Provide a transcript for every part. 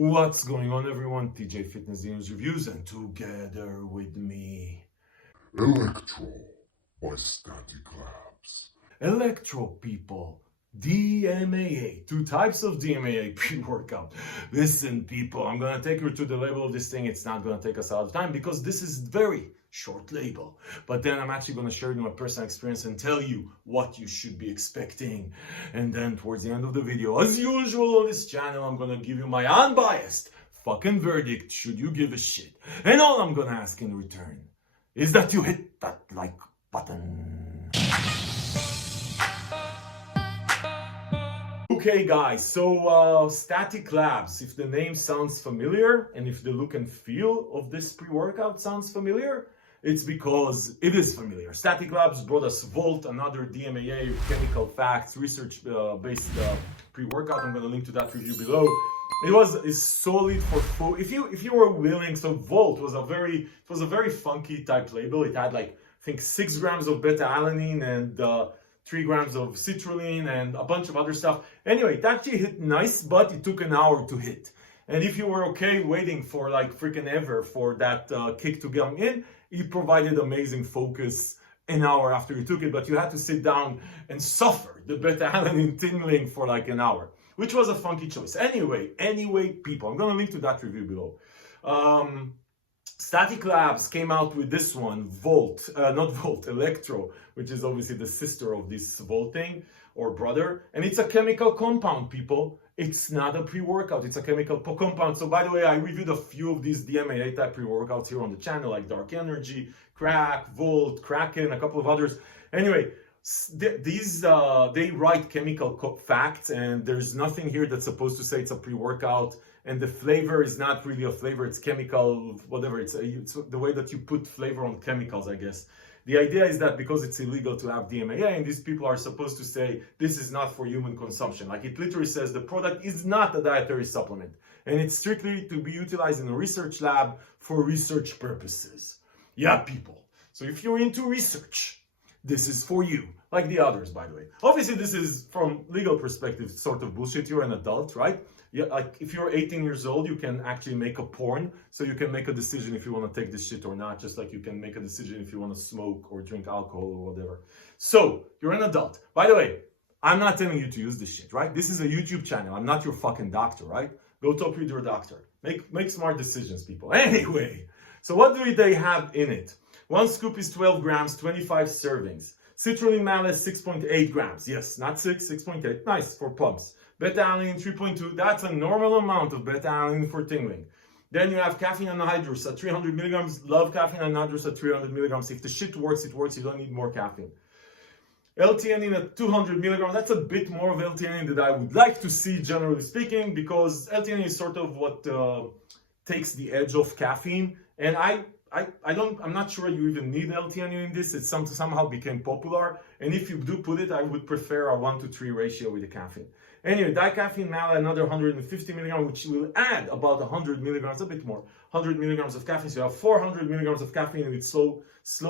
What's going on, everyone? TJ Fitness News Reviews, and together with me, Electro by Static Labz. Electro people, DMAA, two types of DMAA pre-workout. Listen, people, I'm gonna take you through the label of this thing. It's not gonna take us a lot of time because this is very short label, but then I'm actually going to share you my personal experience and tell you what you should be expecting. And then towards the end of the video, as usual on this channel, I'm going to give you my unbiased fucking verdict should you give a shit. And all I'm going to ask in return is that you hit that like button. Okay guys, so Static Labz, if the name sounds familiar and if the look and feel of this pre-workout sounds familiar, it's because it is familiar. Static Labz brought us Volt, another DMAA chemical facts research based pre-workout. I'm going to link to that review below. It's solid for if you were willing. So Volt was a very funky type label. It had like I think 6 grams of beta-alanine and 3 grams of citrulline and a bunch of other stuff. Anyway, it actually hit nice, but it took an hour to hit. And if you were okay waiting for like freaking ever for that kick to come in, it provided amazing focus an hour after you took it, but you had to sit down and suffer the beta-alanine tingling for like an hour, which was a funky choice. Anyway, people, I'm going to link to that review below. Static Labz came out with this one, Electro, which is obviously the sister of this Volt thing, or brother, and it's a chemical compound, people. It's not a pre-workout, it's a chemical compound. So by the way, I reviewed a few of these DMAA type pre-workouts here on the channel, like Dark Energy, Crack, Volt, Kraken, a couple of others. Anyway, they write chemical facts, and there's nothing here that's supposed to say it's a pre-workout. And the flavor is not really a flavor, it's chemical, whatever. It's the way that you put flavor on chemicals, I guess. The idea is that because it's illegal to have DMAA, and these people are supposed to say this is not for human consumption. Like it literally says the product is not a dietary supplement, and it's strictly to be utilized in a research lab for research purposes. Yeah, people. So if you're into research, this is for you. Like the others, by the way. Obviously, this is from legal perspective sort of bullshit. You're an adult, right? Yeah, like if you're 18 years old, you can actually make a porn, so you can make a decision if you want to take this shit or not, just like you can make a decision if you want to smoke or drink alcohol or whatever. So, you're an adult. By the way, I'm not telling you to use this shit, right? This is a YouTube channel. I'm not your fucking doctor, right? Go talk with your doctor. Make smart decisions, people. Anyway, so what do they have in it? One scoop is 12 grams, 25 servings. Citrulline malice, 6.8 grams. Yes, not 6, 6.8. Nice for pumps. Beta-alanine 3.2, that's a normal amount of beta-alanine for tingling. Then you have caffeine anhydrous at 300 milligrams. Love caffeine anhydrous at 300 milligrams. If the shit works, it works. You don't need more caffeine. L-theanine at 200 milligrams. That's a bit more of L-theanine that I would like to see, generally speaking, because L-theanine is sort of what takes the edge off caffeine. And I'm not sure you even need L-theanine in this. It somehow became popular. And if you do put it, I would prefer a 1-to-3 ratio with the caffeine. Anyway, dicaffeine mala, another 150 milligrams, which will add about 100 milligrams, a bit more, 100 milligrams of caffeine. So you have 400 milligrams of caffeine with slow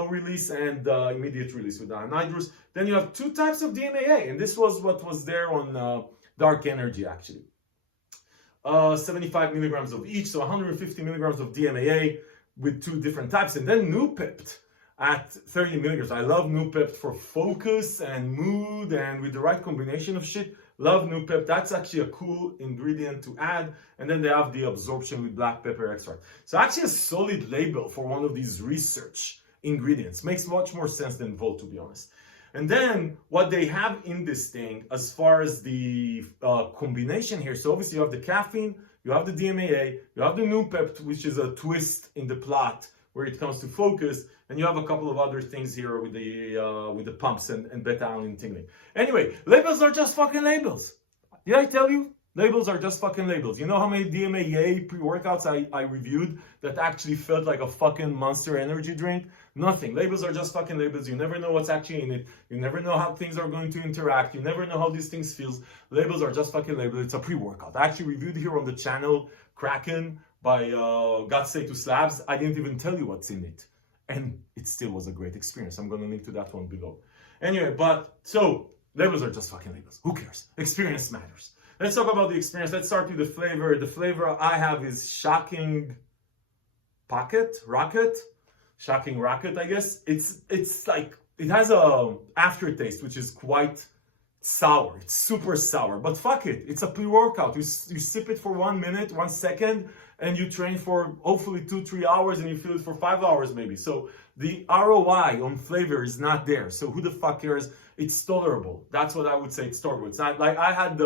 release and immediate release with the anhydrous. Then you have 2 types of DMAA, and this was what was there on Dark Energy, actually. 75 milligrams of each, so 150 milligrams of DMAA with 2 different types. And then Nupept at 30 milligrams. I love Nupept for focus and mood, and with the right combination of shit. Love Nupept. That's actually a cool ingredient to add. And then they have the absorption with black pepper extract. So actually a solid label for one of these research ingredients. Makes much more sense than Volt, to be honest. And then what they have in this thing as far as the combination here. So obviously you have the caffeine, you have the DMAA, you have the Nupept, which is a twist in the plot where it comes to focus, and you have a couple of other things here with the pumps and beta-alanine tingling. Anyway, labels are just fucking labels. Did I tell you? Labels are just fucking labels. You know how many DMAA pre-workouts I reviewed that actually felt like a fucking Monster Energy drink? Nothing. Labels are just fucking labels. You never know what's actually in it. You never know how things are going to interact. You never know how these things feels. Labels are just fucking labels. It's a pre-workout. I actually reviewed here on the channel Kraken by God Say to Slabs. I didn't even tell you what's in it. And it still was a great experience. I'm going to link to that one below. Anyway, so labels are just fucking labels. Who cares? Experience matters. Let's talk about the experience. Let's start with the flavor. The flavor I have is Shocking Rocket, I guess. It's like, it has a aftertaste which is quite sour. It's super sour, but fuck it, it's a pre-workout. You sip it for 1 minute, 1 second, and you train for hopefully 2-3 hours, and you feel it for 5 hours maybe. So the ROI on flavor is not there. So who the fuck cares? It's tolerable. That's what I would say. It's tolerable. It's not like I had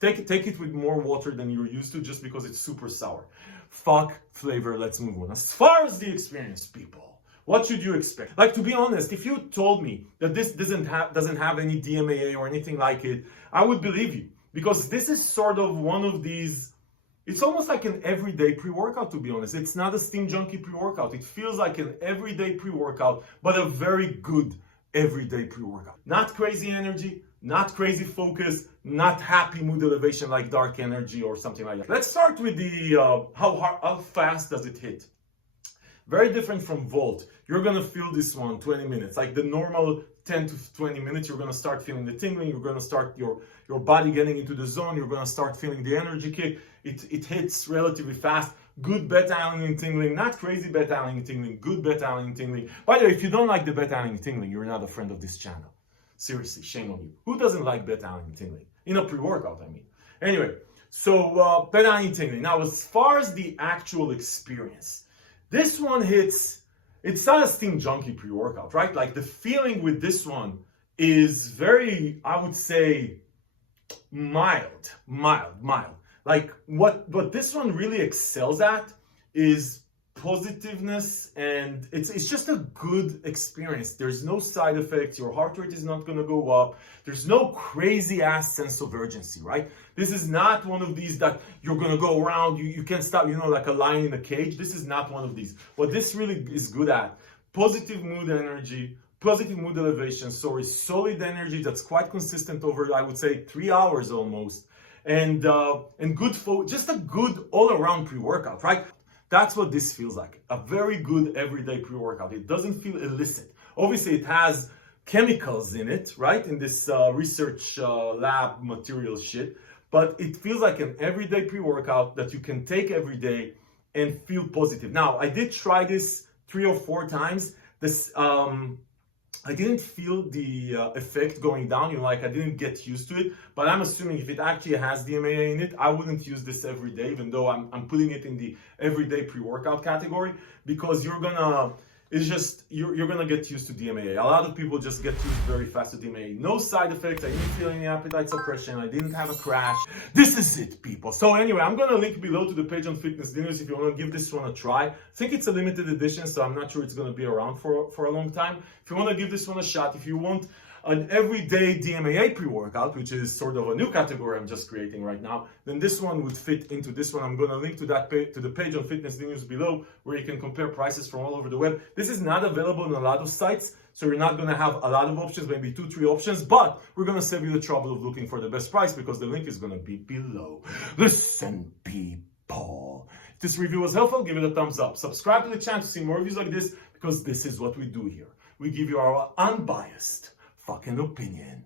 take it with more water than you're used to, just because it's super sour. Fuck flavor. Let's move on. As far as the experience, people, what should you expect? Like, to be honest, if you told me that this doesn't have any DMAA or anything like it, I would believe you, because this is sort of one of these. It's almost like an everyday pre-workout, to be honest. It's not a Steam Junkie pre-workout. It feels like an everyday pre-workout, but a very good everyday pre-workout. Not crazy energy, not crazy focus, not happy mood elevation like dark energy or something like that. Let's start with the how fast does it hit? Very different from Volt. You're gonna feel this one 20 minutes, like the normal 10 to 20 minutes. You're gonna start feeling the tingling. You're gonna start your body getting into the zone. You're gonna start feeling the energy kick. It hits relatively fast. Good beta-alanine tingling, not crazy beta-alanine tingling, good beta-alanine tingling. By the way, if you don't like the beta-alanine tingling, you're not a friend of this channel. Seriously, shame on you. Who doesn't like beta-alanine tingling? In a pre-workout, I mean. Anyway, so beta-alanine tingling. Now, as far as the actual experience, this one hits, it's not a Steam Junkie pre-workout, right? Like, the feeling with this one is very, I would say, mild. Like, what this one really excels at is positiveness, and it's just a good experience. There's no side effects. Your heart rate is not going to go up. There's no crazy ass sense of urgency, right? This is not one of these that you're going to go around, you can't stop, like a lion in a cage. This is not one of these. What this really is good at, positive mood energy, positive mood elevation, solid energy that's quite consistent over, I would say, 3 hours almost. And good just a good all-around pre-workout, right? That's what this feels like. A very good everyday pre-workout. It doesn't feel illicit. Obviously, it has chemicals in it, right? In this research lab material shit. But it feels like an everyday pre-workout that you can take every day and feel positive. Now, I did try this 3 or 4 times. I didn't feel the effect going down, I didn't get used to it, but I'm assuming if it actually has DMAA in it, I wouldn't use this every day, even though I'm putting it in the everyday pre-workout category, because you're gonna get used to DMAA. A lot of people just get used very fast to DMAA. No side effects, I didn't feel any appetite suppression, I didn't have a crash. This is it, people. So anyway, I'm gonna link below to the page on Fitness Dinners if you wanna give this one a try. I think it's a limited edition, so I'm not sure it's gonna be around for a long time. If you wanna give this one a shot, if you want an everyday DMAA pre-workout, which is sort of a new category I'm just creating right now, then this one would fit into this one. I'm going to link to that to the page on Fitness News below, where you can compare prices from all over the web. This is not available on a lot of sites, so you're not going to have a lot of options, maybe 2-3 options, but we're going to save you the trouble of looking for the best price, because the link is going to be below. Listen, people. If this review was helpful, give it a thumbs up. Subscribe to the channel to see more reviews like this, because this is what we do here. We give you our unbiased fucking opinion.